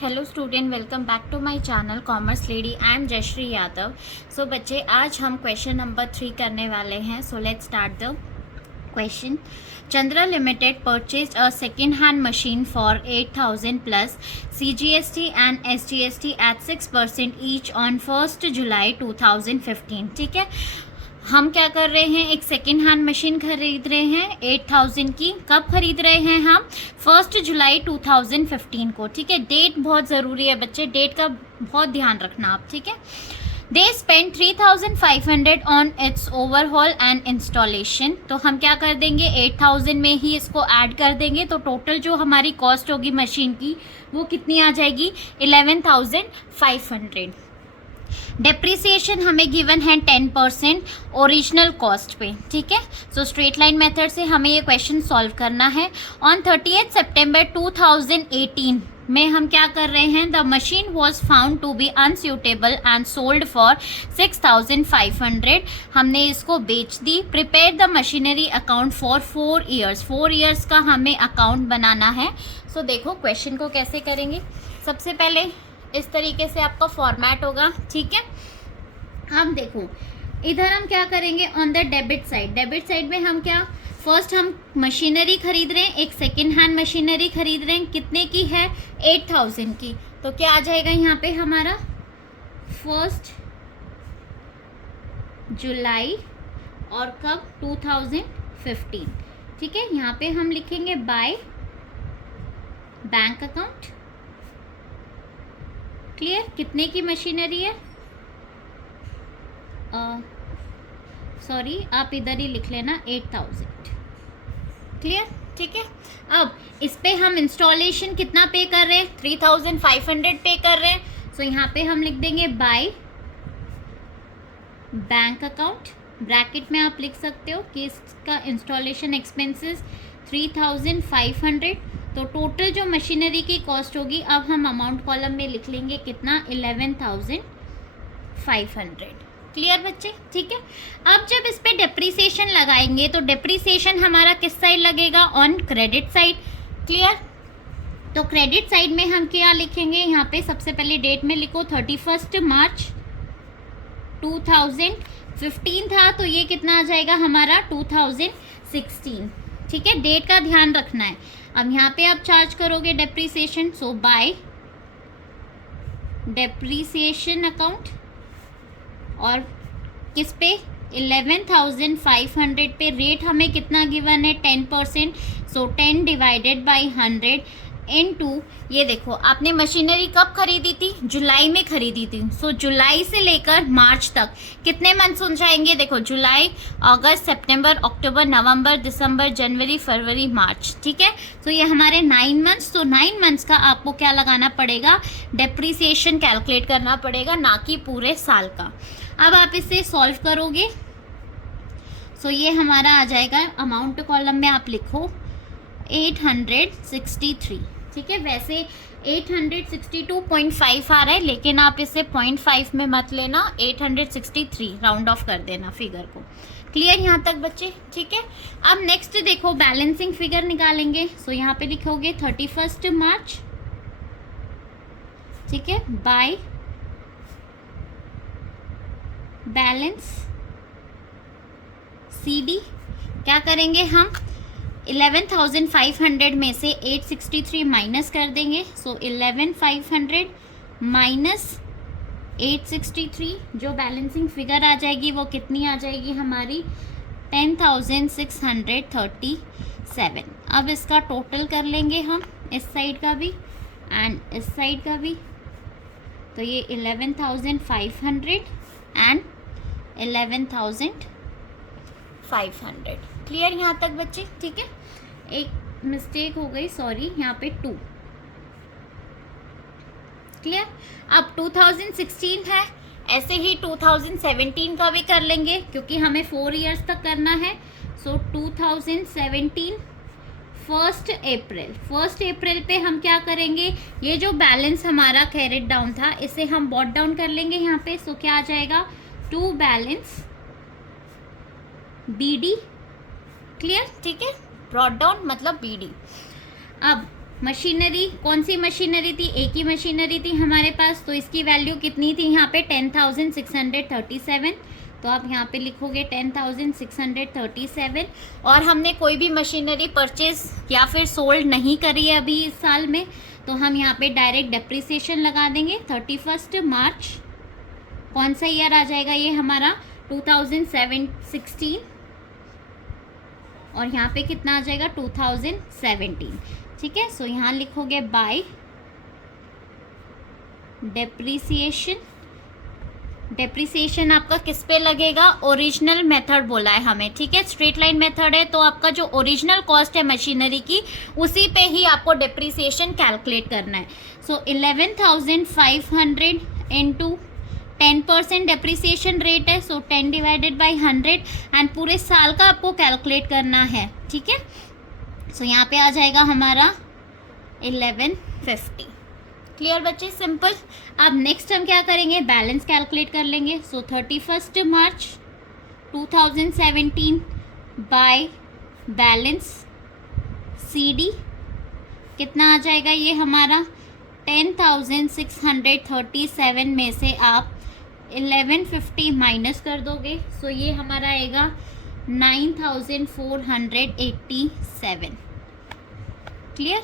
Hello student, welcome back to my channel commerce lady. I am Jayshree Yadav. So बच्चे, आज हम question number 3 करने वाले हैं। So let's start the question. Chandra Limited purchased a second-hand machine for 8,000 plus CGST and SGST at 6% each on 1st July 2015। ठीक है, हम क्या कर रहे हैं, एक सेकेंड हैंड मशीन खरीद रहे हैं 8,000 की। कब खरीद रहे हैं हम? 1 जुलाई 2015 को। ठीक है, डेट बहुत ज़रूरी है बच्चे, डेट का बहुत ध्यान रखना आप। ठीक है, they spend 3,500 on it's overhaul and installation. तो हम क्या कर देंगे, 8,000 में ही इसको ऐड कर देंगे, तो टोटल जो हमारी कॉस्ट होगी मशीन की वो कितनी आ जाएगी, 11,500। डेप्रिसिएशन हमें गिवन है 10% ओरिजिनल कॉस्ट पे। ठीक है, सो स्ट्रेट लाइन मेथड से हमें ये क्वेश्चन सॉल्व करना है। ऑन 30 सितंबर 2018 में हम क्या कर रहे हैं, the machine was found to be unsuitable and sold for 6,500। हमने इसको बेच दी। Prepare the machinery account for 4 years. 4 years का हमें अकाउंट बनाना है। सो देखो क्वेश्चन को कैसे करेंगे। सबसे पहले इस तरीके से आपका फॉर्मेट होगा। ठीक है, अब देखो इधर हम क्या करेंगे, on the debit side. Debit side में हम क्या, फर्स्ट हम मशीनरी खरीद रहे हैं, एक सेकेंड हैंड मशीनरी खरीद रहे हैं। कितने की है, 8,000 की। तो क्या आ जाएगा यहाँ पे हमारा 1 जुलाई और कब, 2015। ठीक है, यहाँ पे हम लिखेंगे बाय बैंक अकाउंट। क्लियर, कितने की मशीनरी है, सॉरी आप इधर ही लिख लेना 8,000। क्लियर, ठीक है। अब इस पे हम इंस्टॉलेशन कितना पे कर रहे हैं, 3,500 पे कर रहे हैं। सो यहाँ पे हम लिख देंगे बाय बैंक अकाउंट। ब्रैकेट में आप लिख सकते हो कि इसका इंस्टॉलेशन एक्सपेंसेस 3,500। तो टोटल जो मशीनरी की कॉस्ट होगी, अब हम अमाउंट कॉलम में लिख लेंगे कितना, 11,500। क्लियर बच्चे, ठीक है। अब जब इस पे डेप्रीसिएशन लगाएंगे तो डेप्रीसिएशन हमारा किस साइड लगेगा, ऑन क्रेडिट साइड। क्लियर, तो क्रेडिट साइड में हम क्या लिखेंगे, यहाँ पे सबसे पहले डेट में लिखो 31 मार्च 2015 था, तो ये कितना आ जाएगा हमारा 2016। ठीक है, डेट का ध्यान रखना है। अब यहाँ पे आप चार्ज करोगे डेप्रीसिएशन, सो बाय डेप्रीसिएशन अकाउंट, और किस पे, 11,500 पे। रेट हमें कितना गिवन है, 10%। सो 10 डिवाइडेड बाई 100 इनटू, ये देखो आपने मशीनरी कब खरीदी थी, जुलाई में खरीदी थी। सो जुलाई से लेकर मार्च तक कितने मंथ्स हो जाएंगे, देखो जुलाई, अगस्त, सितंबर, अक्टूबर, नवंबर, दिसंबर, जनवरी, फरवरी, मार्च। ठीक है, तो ये हमारे 9 मंथ्स। तो 9 मंथ्स का आपको क्या लगाना पड़ेगा, डेप्रीसिएशन कैलकुलेट करना पड़ेगा, ना कि पूरे साल का। अब आप इसे सॉल्व करोगे, सो ये हमारा आ जाएगा, अमाउंट कॉलम में आप लिखो 863। ठीक है, वैसे 862.5 आ रहा है, लेकिन आप इसे 0.5 में मत लेना, 863 राउंड ऑफ कर देना फिगर को। क्लियर यहाँ तक बच्चे, ठीक है। अब नेक्स्ट देखो, बैलेंसिंग फिगर निकालेंगे। सो यहाँ पे लिखोगे 31 मार्च, ठीक है, बाय बैलेंस CD। क्या करेंगे हम, 11,500 में से 863 माइनस कर देंगे। सो 11,500 माइनस 863, जो बैलेंसिंग फिगर आ जाएगी वो कितनी आ जाएगी हमारी, 10,637। अब इसका टोटल कर लेंगे हम, इस साइड का भी एंड इस साइड का भी। तो ये 11,500 एंड 11,500। क्लियर यहाँ तक बच्चे, ठीक है। एक मिस्टेक हो गई, सॉरी, यहाँ पे 2। क्लियर, अब 2016 है, ऐसे ही 2017 का भी कर लेंगे, क्योंकि हमें 4 ईयर्स तक करना है। सो 2017 1 अप्रैल पे हम क्या करेंगे, ये जो बैलेंस हमारा कैरेट डाउन था, इसे हम बॉट डाउन कर लेंगे यहाँ पे। सो क्या आ जाएगा, टू बैलेंस BD। क्लियर, ठीक है, ब्रॉट डाउन मतलब BD। अब मशीनरी, कौन सी मशीनरी थी? एक ही मशीनरी थी हमारे पास, तो इसकी वैल्यू कितनी थी यहाँ पे? 10,637। तो आप यहाँ पे लिखोगे 10,637। और हमने कोई भी मशीनरी परचेज या फिर सोल्ड नहीं करी है अभी इस साल में, तो हम यहाँ पे डायरेक्ट डेप्रिसिएशन लगा देंगे 31 मार्च। कौन सा ईयर आ जाएगा ये हमारा? 2016। और यहाँ पे कितना आ जाएगा? 2017। ठीक है, सो यहाँ लिखोगे बाय डेप्रिसिएशन। डेप्रिसिएशन आपका किस पे लगेगा? ओरिजिनल मेथड बोला है हमें, ठीक है। स्ट्रेट लाइन मेथड है तो आपका जो ओरिजिनल कॉस्ट है मशीनरी की, उसी पे ही आपको डेप्रिसिएशन कैलकुलेट करना है। सो 11,500 इंटू 10% डेप्रिसिएशन रेट है, सो 10 डिवाइडेड बाई 100 एंड पूरे साल का आपको कैलकुलेट करना है, ठीक है। सो यहाँ पे आ जाएगा हमारा 1150। क्लियर बच्चे? सिंपल। अब नेक्स्ट हम क्या करेंगे? बैलेंस कैलकुलेट कर लेंगे। सो 31 मार्च 2017 बाय बैलेंस CD कितना आ जाएगा ये हमारा? 10,637 में से आप 1150 माइनस कर दोगे, सो ये हमारा आएगा 9,487। क्लियर?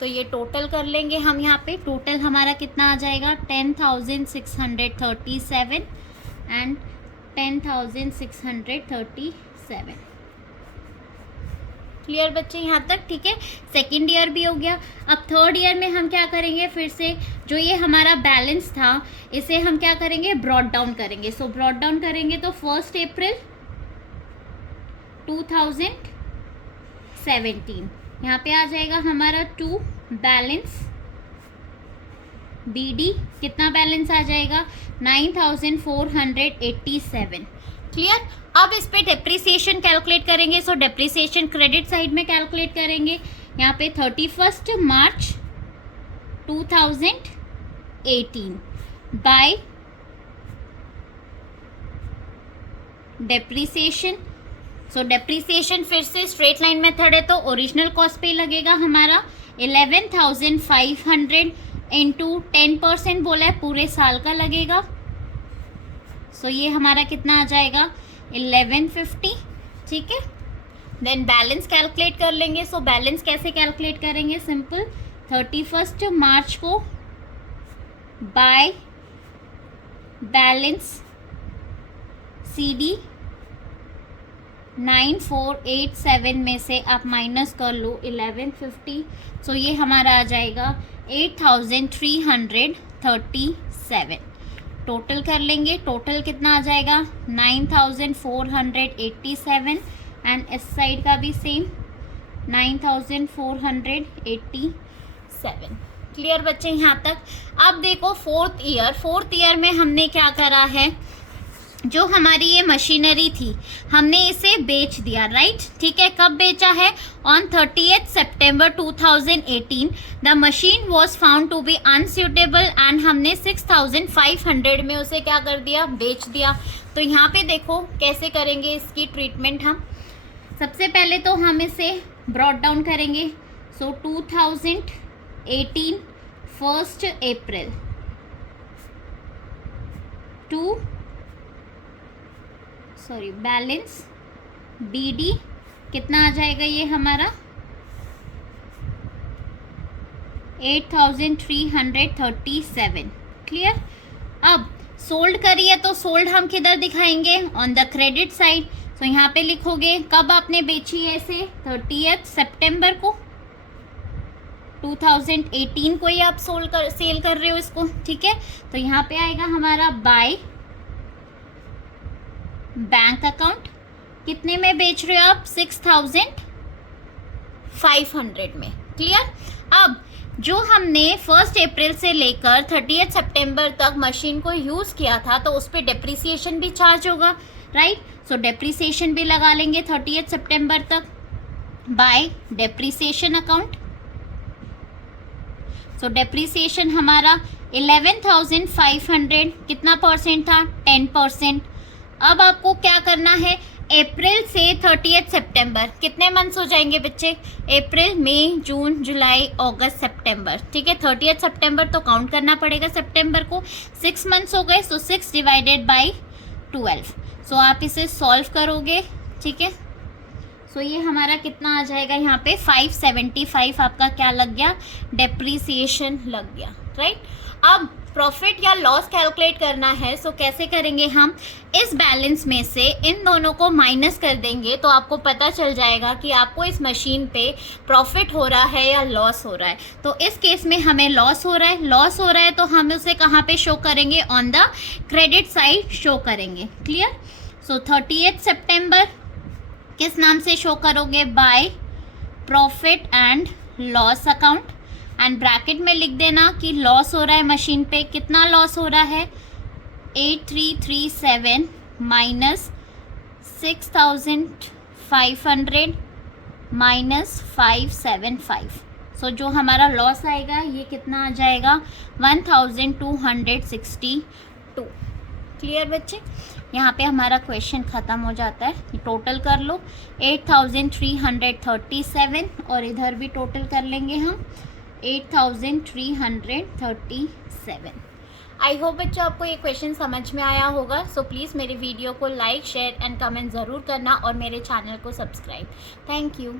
तो ये टोटल कर लेंगे हम यहाँ पे। टोटल हमारा कितना आ जाएगा? 10,637 एंड 10,637। क्लियर बच्चे यहाँ तक? ठीक है, सेकेंड ईयर भी हो गया। अब थर्ड ईयर में हम क्या करेंगे? फिर से जो ये हमारा बैलेंस था इसे हम क्या करेंगे? ब्रॉड डाउन करेंगे। सो ब्रॉड डाउन करेंगे तो 1 अप्रैल 2017 यहाँ पे आ जाएगा हमारा 2 बैलेंस BD। कितना बैलेंस आ जाएगा? 9,487। क्लियर? अब इस पे डेप्रिसिएशन कैलकुलेट करेंगे। सो डेप्रिसिएशन क्रेडिट साइड में कैलकुलेट करेंगे। यहाँ पे 31 मार्च 2018 बाय डेप्रिसिएशन। सो डेप्रिसिएशन फिर से स्ट्रेट लाइन मेथड है तो ओरिजिनल कॉस्ट पे लगेगा हमारा 11,500 इंटू 10% बोला है, पूरे साल का लगेगा। सो ये हमारा कितना आ जाएगा? 1150। ठीक है, देन बैलेंस कैलकुलेट कर लेंगे। सो बैलेंस कैसे कैलकुलेट करेंगे? सिंपल, 31 मार्च को बाय बैलेंस CD 9,487 में से आप माइनस कर लो 1150। सो ये हमारा आ जाएगा 8,337। टोटल कर लेंगे। टोटल कितना आ जाएगा? 9,487 एंड इस साइड का भी सेम 9,487। क्लियर बच्चे यहाँ तक? अब देखो फोर्थ ईयर में हमने क्या करा है? जो हमारी ये मशीनरी थी हमने इसे बेच दिया, राइट? ठीक है, कब बेचा है? ऑन 30 सितंबर 2018 the machine was found to be unsuitable and हमने 6,500 में उसे क्या कर दिया? बेच दिया। तो यहाँ पे देखो कैसे करेंगे इसकी ट्रीटमेंट हम। सबसे पहले तो हम इसे ब्रॉड डाउन करेंगे। सो 2018 1 अप्रैल टू बैलेंस BD कितना आ जाएगा ये हमारा? 8,337। क्लियर? अब सोल्ड करी है तो सोल्ड हम किधर दिखाएंगे? On the credit side. तो यहाँ पे लिखोगे कब आपने बेची है इसे? 30 सितंबर को 2018 को ही आप सेल कर रहे हो इसको, ठीक है। तो यहाँ पे आएगा हमारा बाय बैंक अकाउंट। कितने में बेच रहे हो आप? 6,500 में। क्लियर? अब जो हमने 1 अप्रैल से लेकर 30 सितंबर तक मशीन को यूज़ किया था तो उस पर डेप्रिसिएशन भी चार्ज होगा, राइट? सो डेप्रिसिएशन भी लगा लेंगे 30 सितंबर तक बाय डेप्रिसिएशन अकाउंट। सो डेप्रिसिएशन हमारा 11,500 कितना परसेंट था? 10%। अब आपको क्या करना है? अप्रैल से 30 सितंबर कितने मंथ्स हो जाएंगे बच्चे? अप्रैल, मई, जून, जुलाई, अगस्त, सितंबर। ठीक है, 30 सितंबर तो काउंट करना पड़ेगा सितंबर को। 6 मंथ्स हो गए, सो 6 डिवाइडेड बाई 12। सो आप इसे सॉल्व करोगे। ठीक है, सो ये हमारा कितना आ जाएगा यहाँ पे 575 आपका क्या लग गया? डेप्रीसिएशन लग गया, राइट। अब प्रॉफिट या लॉस कैलकुलेट करना है, सो कैसे करेंगे हम? इस बैलेंस में से इन दोनों को माइनस कर देंगे तो आपको पता चल जाएगा कि आपको इस मशीन पे प्रॉफिट हो रहा है या लॉस हो रहा है। तो इस केस में हमें लॉस हो रहा है, लॉस हो रहा है तो हम उसे कहाँ पे शो करेंगे? On the credit side show करेंगे। क्लियर? सो 30 सितंबर किस नाम से शो करोगे? By profit and loss account, and bracket में लिख देना कि लॉस हो रहा है मशीन पे। कितना लॉस हो रहा है? 8337 माइनस 6500 माइनस 575। सो जो हमारा लॉस आएगा ये कितना आ जाएगा? 1262। क्लियर बच्चे? यहाँ पे हमारा क्वेश्चन ख़त्म हो जाता है। टोटल कर लो 8337 और इधर भी टोटल कर लेंगे हम 8337। आई होप बच्चों आपको ये क्वेश्चन समझ में आया होगा। सो प्लीज़ मेरे वीडियो को लाइक, शेयर एंड कमेंट ज़रूर करना और मेरे चैनल को सब्सक्राइब। Thank you.